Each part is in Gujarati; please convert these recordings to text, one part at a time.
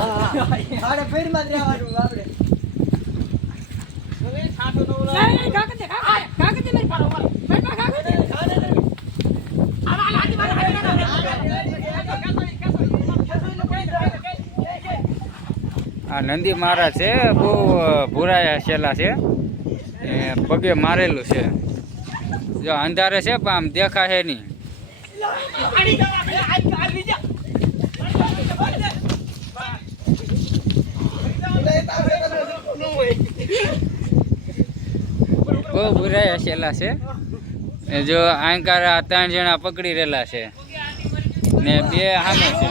આડે ફેરમાં જ રહેવાનું આપણે. હવે છાટો તો ઓલા એ કાકતે મેરી પાડો મેરી પા કાકતે આલા આજી મારા આ નંદી મહારાજ છે, બહુ ભૂરાયા છેલા છે, પગે મારેલું છે. જો અંધારે છે પણ આમ દેખાય નહીં. બહુ ભૂરાયા છેલા છે. જો આંકાર 3 જણા પકડી રહેલા છે ને 2 સામે છે.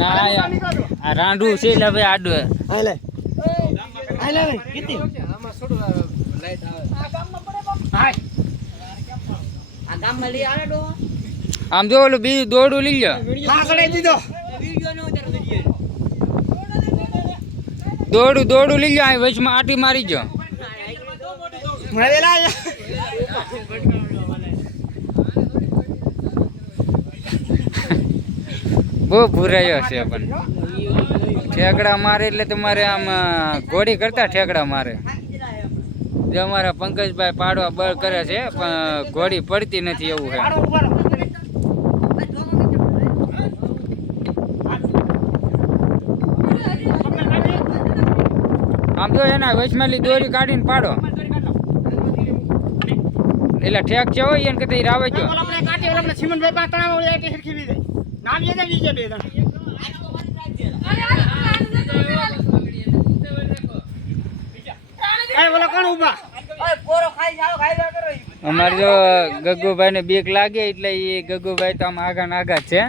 ના આ રાંડું છે એટલે ભાઈ આડું આમ જો ઓલું બીજું દોડું લઈ લો. દોડું લઈ લો. આ વચમાં આટી મારી જો. બહુ ભૂરાયો છે પણ ઠેકડા મારે એટલે તમારે આમ ઘોડી કરતા ઠેકડા મારે. જો અમારા પંકજભાઈ પાડવા બળ કરે છે પણ ઘોડી પડતી નથી એવું છે. આમ તો એના વચમાલી દોરી કાઢીને પાડો એટલે ઠેક છે હોય એને કદી રાવે જો. અમારે જો ગગુભાઈ ને બીક લાગે એટલે એ ગગુભાઈ તો આમ આગા નાગા છે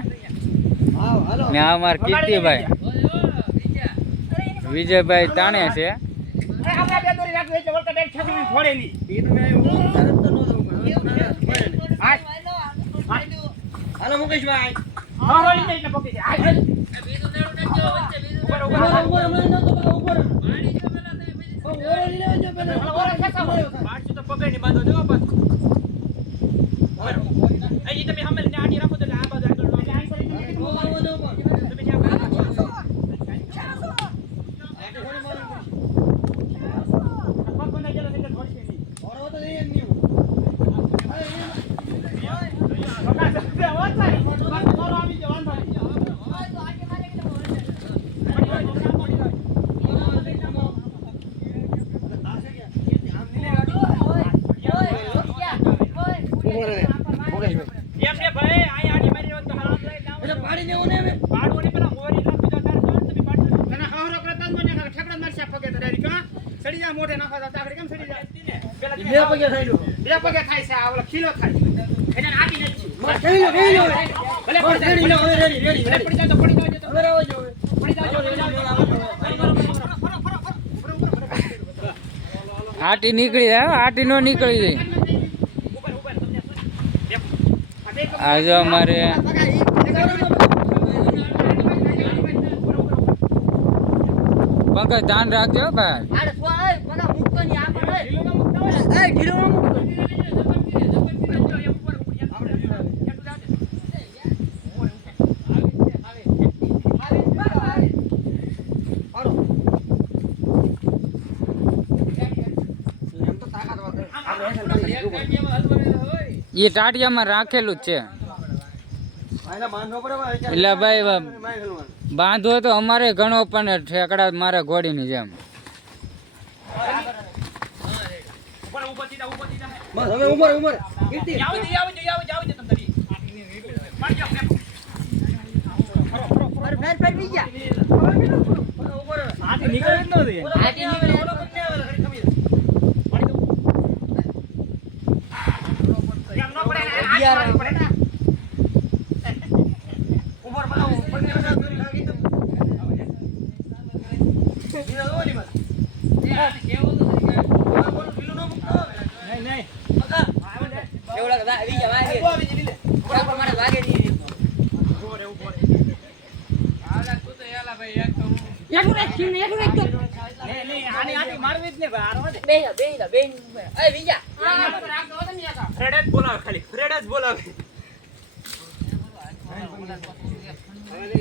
ને અમારે કીર્તિભાઈ વિજયભાઈ તાણે છે. હાલો મુકેશભાઈ આટી નીકળી જાય. આટી નો નીકળી જાય. આ જો અમારે પંકજ ધ્યાન રાખજો ભાઈ. એ ટાટિયામાં રાખેલું જ છે એટલે ભાઈ બાંધવો તો અમારે ઘણો પણ ઠેકડા મારે ઘોડીની જેમ. જ બોલાવે